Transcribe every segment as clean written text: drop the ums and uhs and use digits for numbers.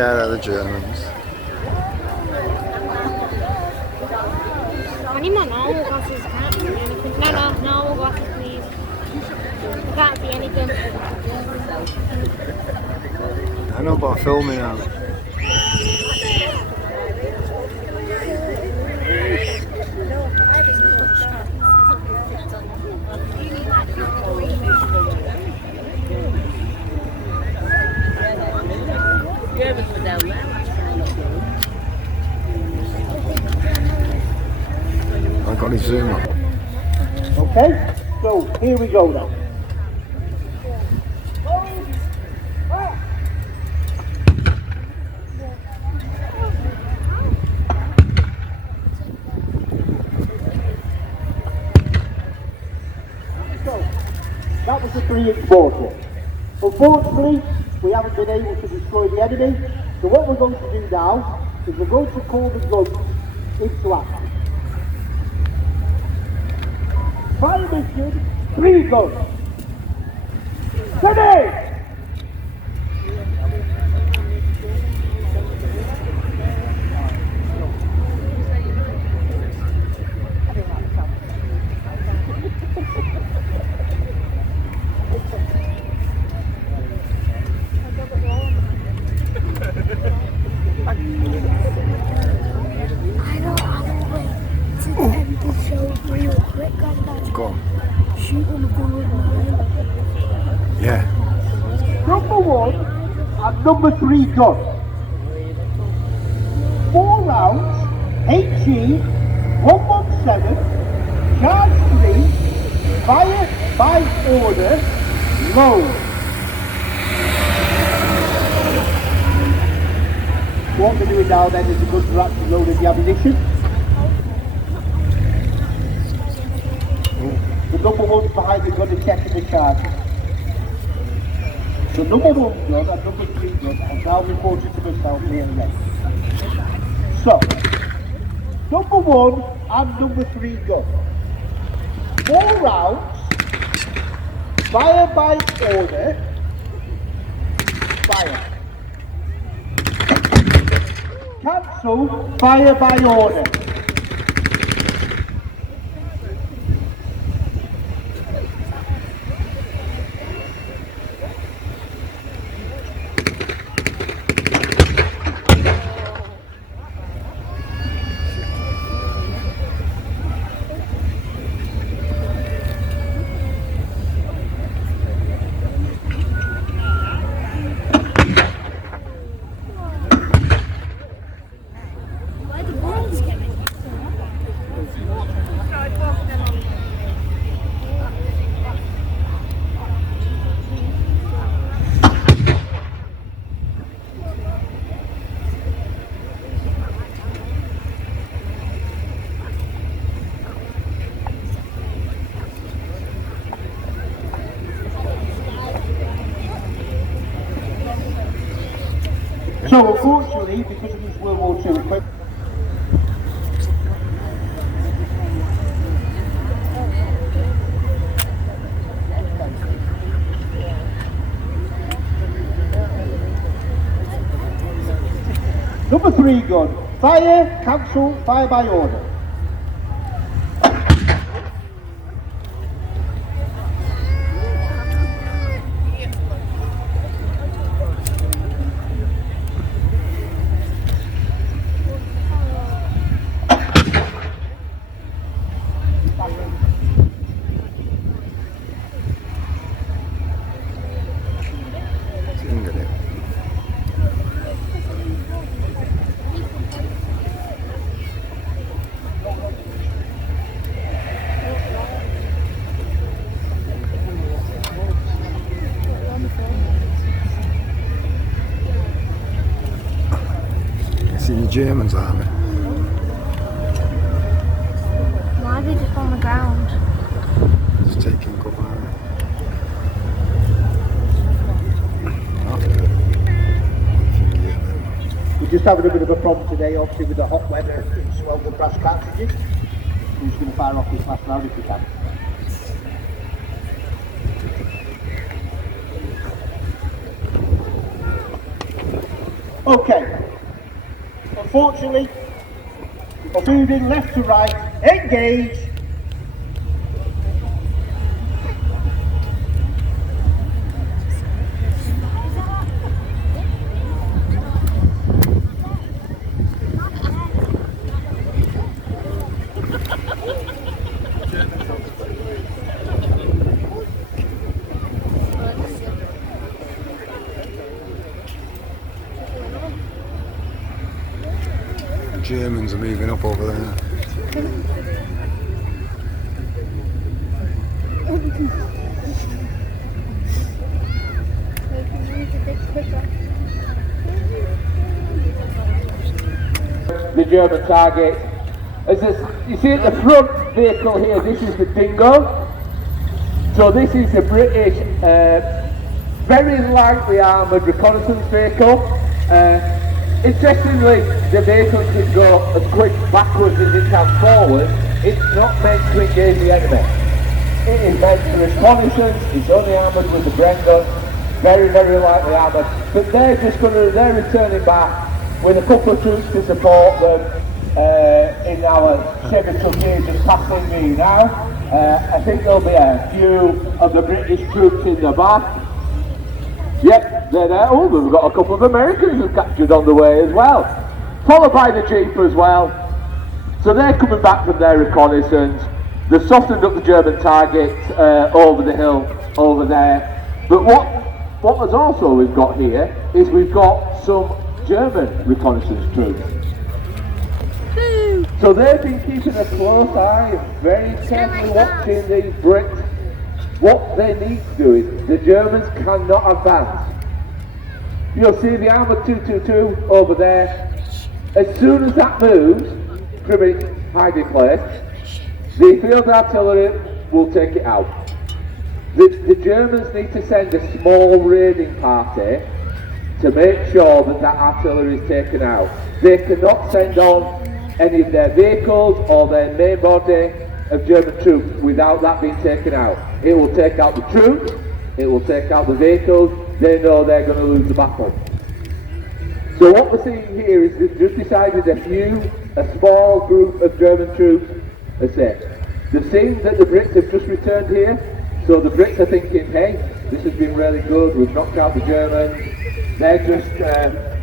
Yeah, they're the Germans. I need my normal glasses. I can't see anything. No, normal glasses, please. I can't see anything. I know about filming now. I've got his zoom on. Okay, so here we go now. So, that was the 3-inch mortar. Unfortunately, we haven't been able to destroy the enemy, so what we're going to do now is we're going to call the guns into action. Fire mission, 3 guns. Ready! Go on. Shoot on the bullet, man. Yeah. Number 1 and number 3 guns. 4 rounds, HE 117, charge 3, fire by order, load. What we're doing now then is the guns are actually loading the ammunition. The number 1's behind the gun is checking the charges. The number 1 gun and number 3 gun are now reporting to myself here again. So, number 1 and number 3 gun. 4 rounds, fire by order, fire. Cancel, fire by order. So unfortunately, because of this World War II equipment, number 3 gun, fire, cancel, fire by order. See the Germans, aren't they? Why are they just on the ground? Just taking cover. We're just having a bit of a problem today, obviously with the hot weather and swelled the brass cartridges. We're just going to fire off this last round if we can. Okay. Unfortunately, of moving left to right, engage. Germans are moving up over there. The German target. As this, you see at the front vehicle here, this is the Dingo. So this is a British, very lightly armoured reconnaissance vehicle. Interestingly, the vehicle can go as quick backwards as it can forward. It's not meant to engage the enemy. It is meant for reconnaissance. It's only armoured with the Bren gun. Very, very lightly armoured. But they're returning back with a couple of troops to support them in our Chevy truck here just passing me now. I think there'll be a few of the British troops in the back. Yep, they're there. Oh, we've got a couple of Americans who've captured on the way as well. Followed by the Jeep as well. So they're coming back from their reconnaissance. They've softened up the German target over the hill over there. But what was also we've got here is we've got some German reconnaissance troops. So they've been keeping a close eye and very carefully watching these Brits. What they need to do is, the Germans cannot advance. You'll see the armoured 222 over there. As soon as that moves from its hiding place, the field artillery will take it out. The Germans need to send a small raiding party to make sure that that artillery is taken out. They cannot send on any of their vehicles or their main body of German troops without that being taken out. It will take out the troops, it will take out the vehicles. They know they're going to lose the battle. So what we're seeing here is they've just decided a small group of German troops are safe. They've seen that the Brits have just returned here, so the Brits are thinking, hey, this has been really good, we've knocked out the Germans. They're just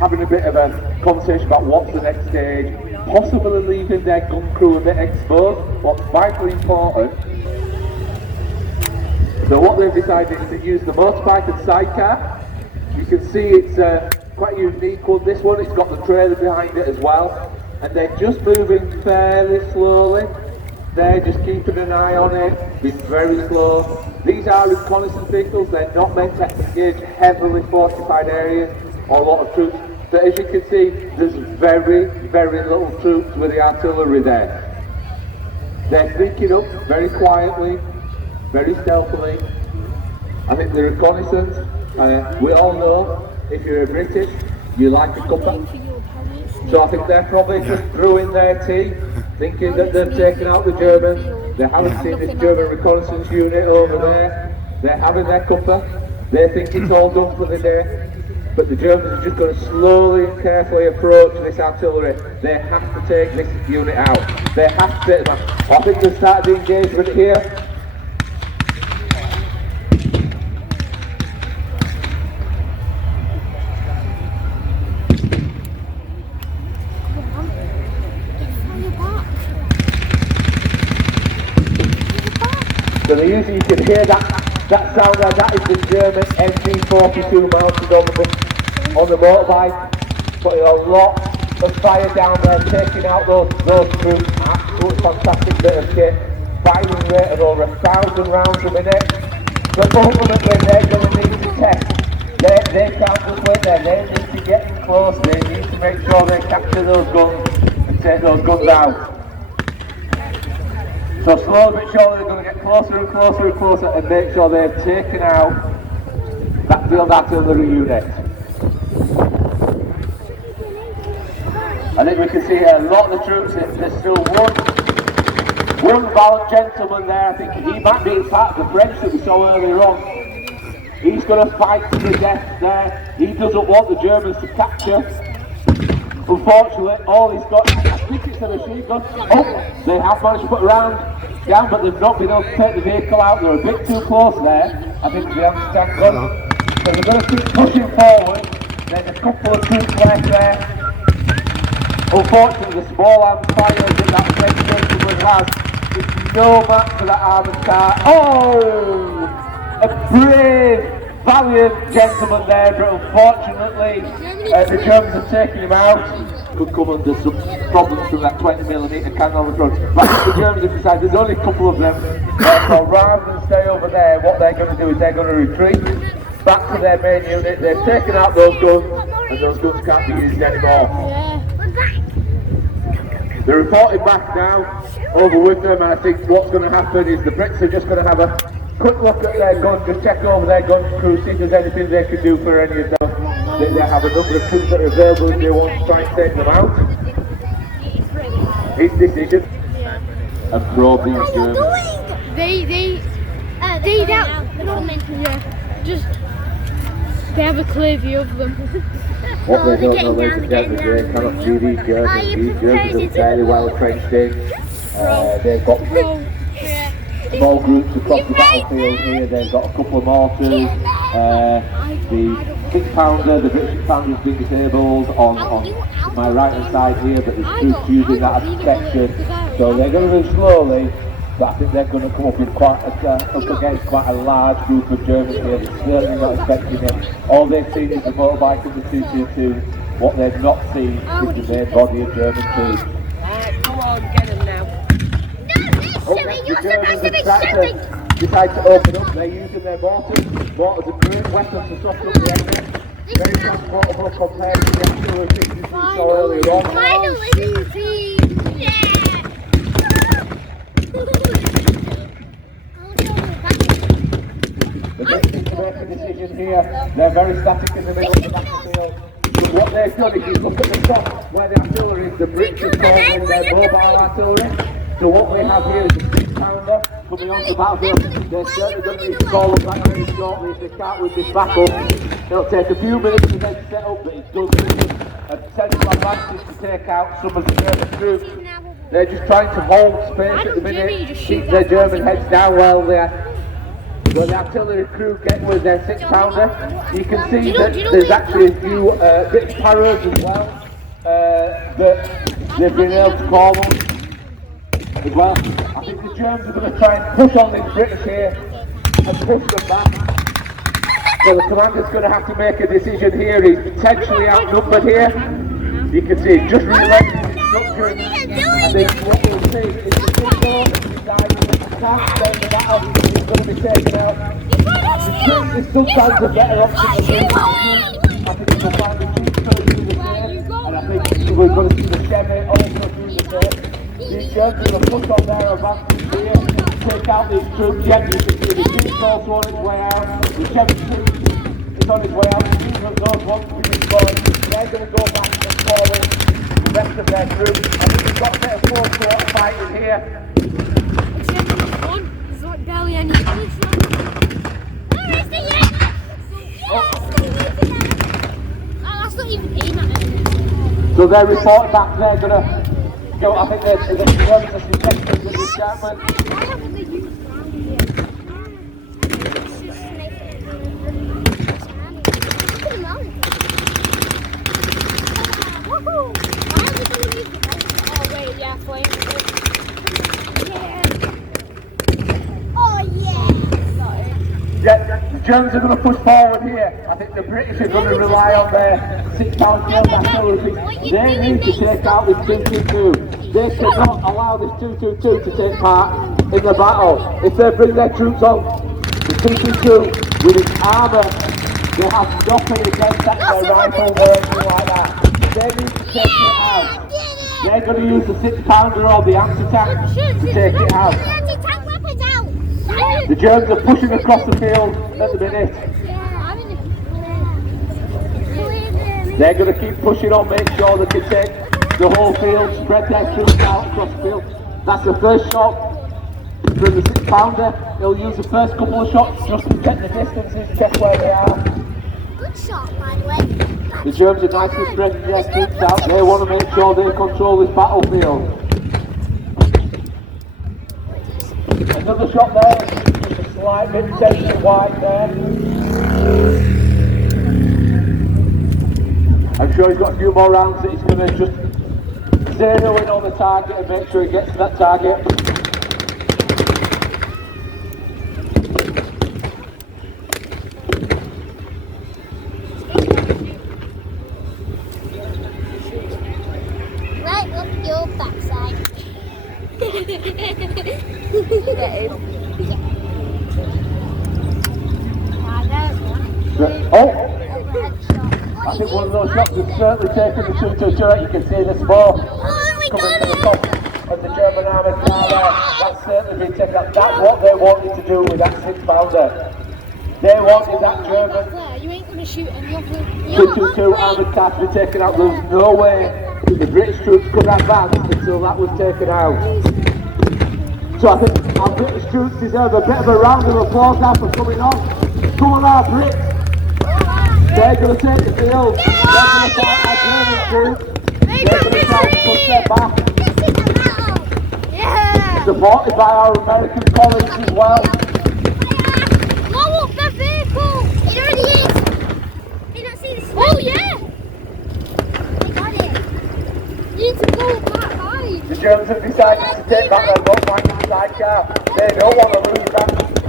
having a bit of a conversation about what's the next stage, possibly leaving their gun crew a bit exposed, what's vitally important. So what they've decided is to use the motorbike and sidecar. You can see it's quite a unique one, this one. It's got the trailer behind it as well. And they're just moving fairly slowly. They're just keeping an eye on it, being very slow. These are reconnaissance vehicles. They're not meant to engage heavily fortified areas or a lot of troops. But as you can see, there's very, very little troops with the artillery there. They're sneaking up very quietly, very stealthily. I think the reconnaissance, we all know, if you're a British, you like a cuppa. So I think they're probably just brewing their tea, thinking that they've taken out the Germans. They haven't seen this German reconnaissance unit over there. They're having their cuppa. They think it's all done for the day. But the Germans are just going to slowly and carefully approach this artillery. They have to take this unit out. They have to take them out. I think they've started the engagement here. So you can hear that sound there, that is the German MG42 mounted on the motorbike, putting a lot of fire down there, taking out those troops. Absolutely fantastic bit of kit, firing rate of over 1,000 rounds a minute. But ultimately they're going to need to test. They can't just wait there, they need to get close, they need to make sure they capture those guns and take those guns out. So slowly but surely they're going to get closer and closer and closer and make sure they've taken out that field artillery unit. I think we can see a lot of the troops, there's still one valiant gentleman there. I think he might be part of the French that we saw earlier on. He's going to fight to the death there. He doesn't want the Germans to capture. Unfortunately, all he's got, I think it's a machine gun. Oh, they have managed to put a round down, but they've not been able to take the vehicle out. They're a bit too close there. I think the anti-tank gun. So they're going to keep pushing forward. There's a couple of troops left there. Unfortunately, the small arms fire that that French gentleman has is no match for that armoured car. Oh! A brave, valiant gentleman there, but unfortunately, the Germans have taken him out. Could come under some problems from that 20mm cannon on the front. But the Germans have decided there's only a couple of them. So rather than stay over there, what they're going to do is they're going to retreat back to their main unit. They've taken out those guns, and those guns can't be used anymore. They're reporting back now, over with them, and I think what's going to happen is the Brits are just going to have a quick look at their guns, just check over their gun crew, see if there's anything they can do for any of them. They have a number of troops that are available if they want to try and take them out. His decision. And probe these Germans. They have a clear view of them. What they don't know, ladies and gentlemen, they cannot see these Germans. These Germans are fairly well entrenched in. They've got small groups across the battlefield here. They've got a couple of mortars. The 6-pounder, the British 6-pounder has been disabled on my right hand side here, but there's troops using that as protection. So they're going to move slowly, but I think they're going to come up with up against quite a large group of Germans here. They're certainly not expecting them. All they've seen is the motorbike of the 222. What they've not seen is the main body of German troops. Come on, get them now. The Germans have decide to open up. They're using their mortars. Mortars are great weapons to soften up the enemy. Very transportable compared to the artillery things you saw earlier on. The British make a decision here. They're very static in the middle of the battlefield. What they've done is you look at the top where the artillery is. The Brits have called in their mobile artillery. So what we have here is a 6-pounder coming onto the battlefield. They're certainly going to need to call them back very shortly if they can't win this battle. It'll take a few minutes to then set up, but it does give them a potential advantage to take out some of the German troops. They're just trying to hold space at the minute, keep their German heads down while the artillery crew get with their 6-pounder. You can see that there's actually a few British Pyros as well that they've been able to call them. As well, I think the Germans are going to try and push on these British here and push them back. So the commander's going to have to make a decision here. He's potentially outnumbered here. You can see just relaying his instructions. I think what we'll see is the signal decides that he can't stay in the battle. He's going to be taken out. The troops is sometimes a better option than the I think we'll find the troops going to do the same. And I think we're going to see the Chevy also do the same. These Germans are going to push on their advantage here, take out these troops. Yet you can see the Jeep also on its way out. The Chevy troop is on its way out. The Jeep of those ones to be destroyed. They're going to go back and forward the rest of their troops. I think we've got a bit of close water fighting here. There's not barely any English left. Where is the English? That's not even aim at it. So they're reporting back. They're going to go. I think they're going to be contested with this German. Yeah, the Germans are going to push forward here. I think the British are going to rely on their 6-pounder artillery. They need to take out this 222. They cannot allow this 222 to take part in the battle. If they bring their troops on, the 222 with its armour, they have nothing against that, their rifle or anything like that. They need to take it out. They're going to use the 6-pounder or the anti-tank to take it out. The Germans are pushing across the field at the minute. They're going to keep pushing on, make sure they can take the whole field, spread their troops out across the field. That's the first shot from the 6-pounder. He'll use the first couple of shots just to get the distances, check where they are. Good shot, by the way. The Germans are nicely spreading their troops out. They want to make sure they control this battlefield. Another shot there, just a slight bit tension wide there. I'm sure he's got a few more rounds that he's going to just zero in on the target and make sure he gets to that target. Right up your backside. Oh! I think one of those shots has certainly taken the 2-2 turret. You can see the smoke coming to the top of the German armoured car there. That's certainly been taken up. That's what they wanted to do with that 6-pounder. They wanted that German You ain't gonna shoot any of 2-2 armoured car to be taken out. There was no way that the British troops could advance until that was taken out. So I think our British troops deserve a bit of a round of applause now for coming on. Come on, our Brits! They're going to take the field. They're going to fight our German troops. They're going to try to push their back. Supported by our American colleagues as well. Blow up the vehicle! It already is! You don't see the smoke? Oh yeah! I got it. You need to blow up that high. The Germans have decided to take back their boat-flanking sidecar. They don't want to lose that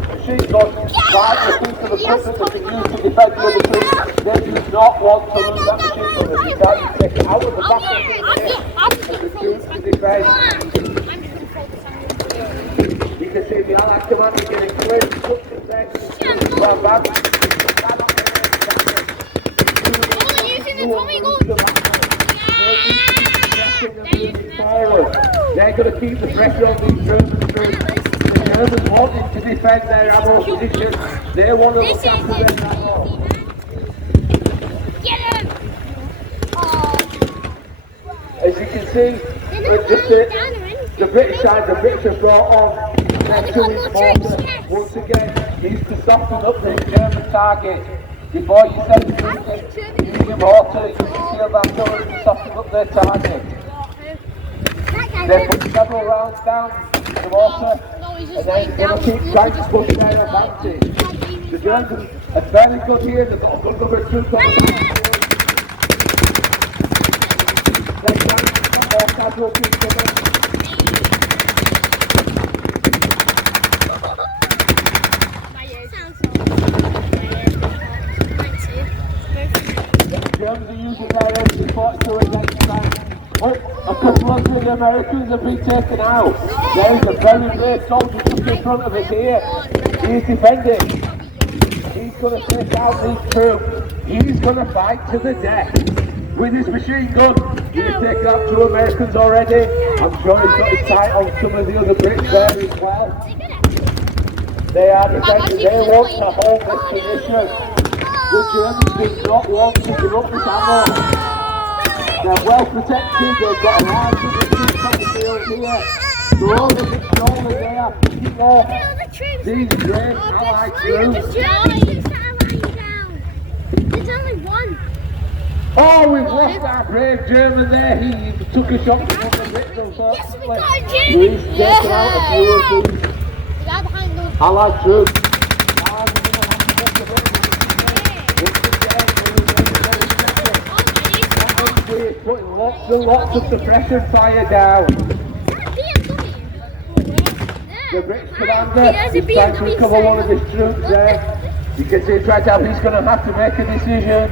machine gun. Right, the piece of equipment that they use to defend the other troops. They do not want to lose that machine gun. They decided to take it out of the back of the troops to defend. You can see the Allied commander getting clear instructions there. Well, bad. They're going to keep the pressure on these German troops. The Germans wanting to defend their ammo position. They want to look after their ammo. Get him! As you can see, just the British side, the British have brought on their two-inch mortar. Once again, used to soften up the German target. Before you send the troops in, use your mortar, you can feel that going to soften up their target. They put several rounds down the mortar, and then going to keep trying to push their advantage. The Germans are fairly good here, they've got a good number of troops on the battlefield. They're trying to get more casualties from them. The Germans are using their MC-42 against France. Oh, a couple of the Americans have been taken out. There is a very brave soldier just in front of us here. He's defending. He's going to take out these troops. He's going to fight to the death. With his machine gun, he's taken out 2 Americans already. I'm sure he's got his sight on some of the other Brits there as well. They are defending. They want to hold this position. The Germans do not want to give up this ammo. They're well protected, they've got a large number of troops on the field here. Slowly but surely they are picking off these great Allied troops. There's only one. Oh, we've lost our brave German there. He took a shot from the Brits, unfortunately. He's taken out a few of these Allied troops. He's putting lots and lots of suppression fire down. The British commander is trying to recover one of his troops there. You can see right now he's going to have to make a decision.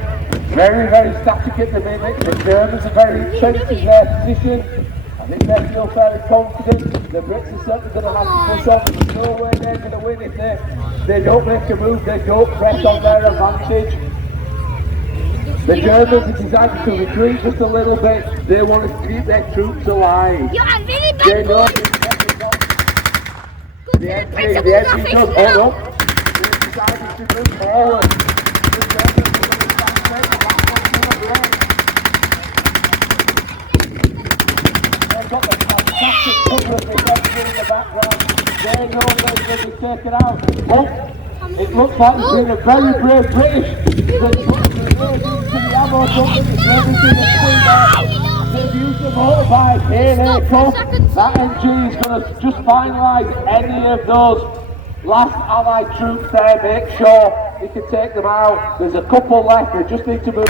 Very, very static at the minute. The Germans are very entrenched in their position. I think they feel fairly confident. The Brits are certainly going to have to push on. There's no way they're going to win if they don't make a move, they don't press on their advantage. The Germans have decided to retreat just a little bit. They want to keep their troops alive. They know the enemy does hold up. They've decided to move forward. The Germans are going to try to take the back one to the break. They've got the fantastic cover of defense in the background. They know they're going to be taken out. Oh, it looks like there's been a very brave British that's put the to the ammo company, everything is free there. They've used the motorbike, here they come. That MG is going to just finalise any of those last Allied troops there, make sure he can take them out. There's a couple left, they just need to move.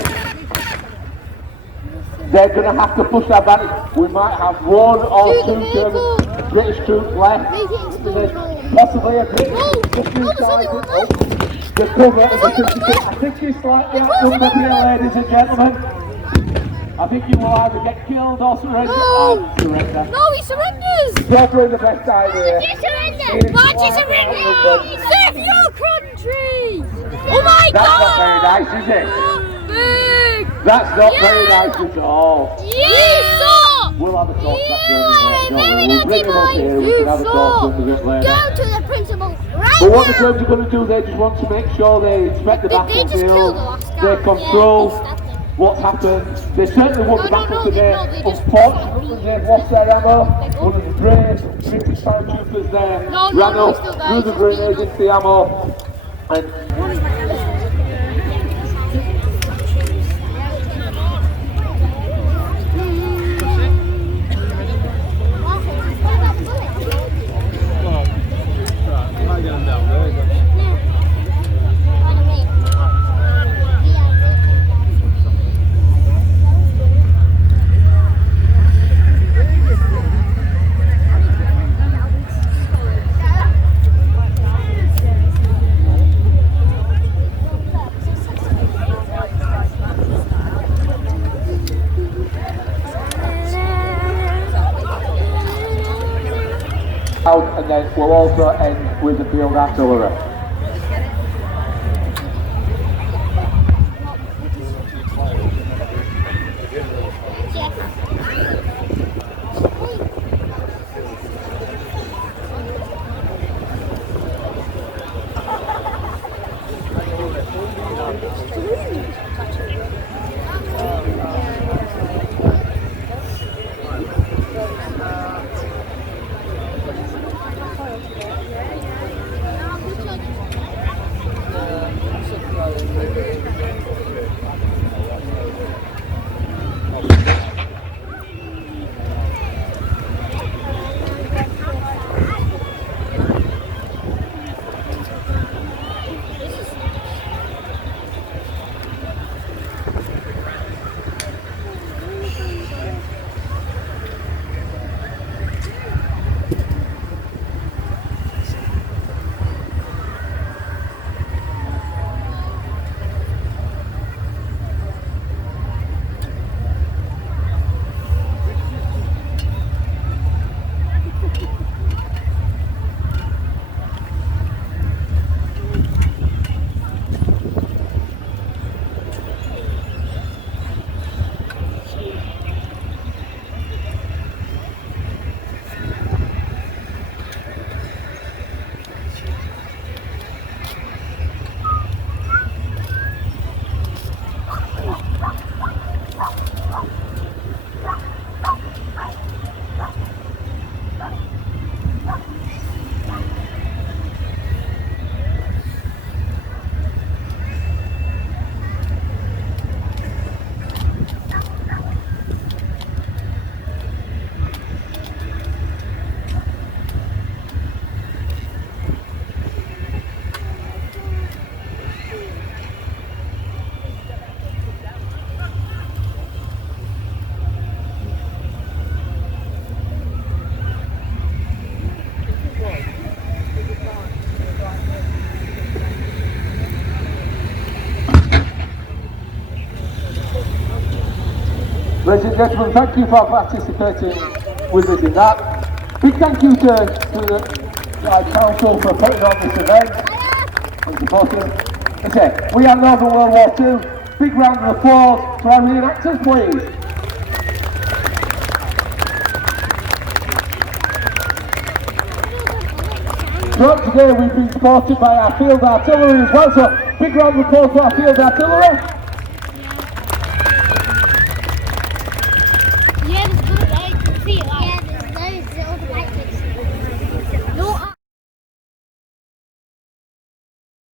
They're going to have to push that back. We might have one or two German British troops left. There's possibly a British just inside it. The cover of the 52. I think he's slightly outnumbered here, ladies and gentlemen. I think you will either get killed or surrender. Surrender. No, he surrenders! Probably the best idea. You surrender! Why'd you surrender? Save your country! Oh my That's god! not very nice, is it? Big! That's not very nice at all. You suck! We'll have a talk You back are a very We'll bring him up here, we You can have a talk suck! when we get later. Go to the principal right But what the now! Germans are going to do, they just want to make sure they inspect the They just killed the battlefield, last guy. they control Yeah, they stabbed him. what's happened. They certainly won the No, battle no, today. no, they just- Unfortunately, they've lost their ammo. One of the brave British paratroopers there No, no, ran no, up, he's still there, threw the he's grenade still into the ammo, and and then we'll also end with the field artillery. Ladies and gentlemen, thank you for participating with us in that. Big thank you to the council for putting on this event and supporting. Okay, we are Northern World War II. Big round of applause to our reenactors, please. Throughout today we've been supported by our field artillery as well, so big round of applause to our field artillery.